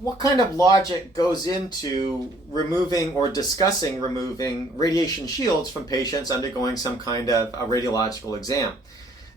What kind of logic goes into removing or discussing removing radiation shields from patients undergoing some kind of a radiological exam?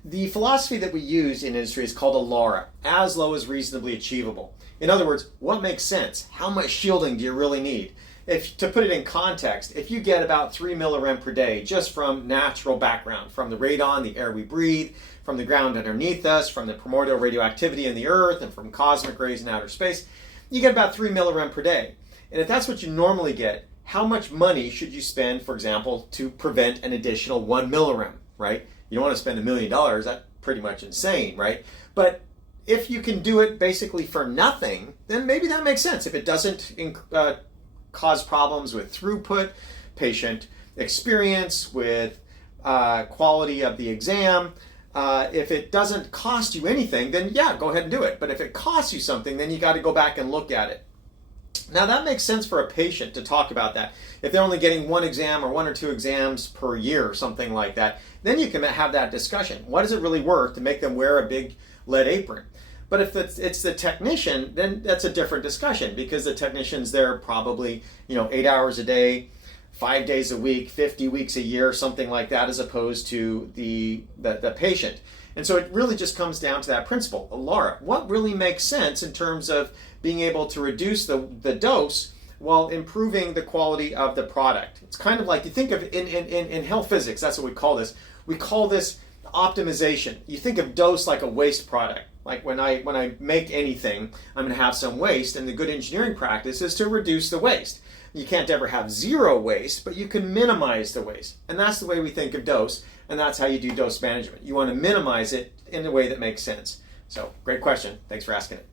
The philosophy that we use in industry is called a LARA, as low as reasonably achievable. In other words, what makes sense? How much shielding do you really need? To put it in context, if you get about 3 millirem per day just from natural background, from the radon, the air we breathe, from the ground underneath us, from the primordial radioactivity in the earth, and from cosmic rays in outer space, you get about 3 millirem per day. And if that's what you normally get, how much money should you spend, for example, to prevent an additional 1 millirem, right? You don't want to spend $1 million, that's pretty much insane, right? But if you can do it basically for nothing, then maybe that makes sense. If it doesn't cause problems with throughput, patient experience, with quality of the exam, if it doesn't cost you anything, then yeah, go ahead and do it. But if it costs you something, then you got to go back and look at it. Now that makes sense for a patient to talk about that. If they're only getting one exam or 1 or 2 exams per year or something like that, then you can have that discussion. What is it really worth to make them wear a big lead apron? But if it's the technician, then that's a different discussion, because the technician's there probably 8 hours a day, 5 days a week, 50 weeks a year, something like that, as opposed to the patient. And so it really just comes down to that principle, LARA. What really makes sense in terms of being able to reduce the dose while improving the quality of the product? It's kind of like, you think of in health physics, that's what we call this. We call this optimization. You think of dose like a waste product. Like when I make anything, I'm going to have some waste, and the good engineering practice is to reduce the waste. You can't ever have zero waste, but you can minimize the waste. And that's the way we think of dose, and that's how you do dose management. You want to minimize it in a way that makes sense. So, great question. Thanks for asking it.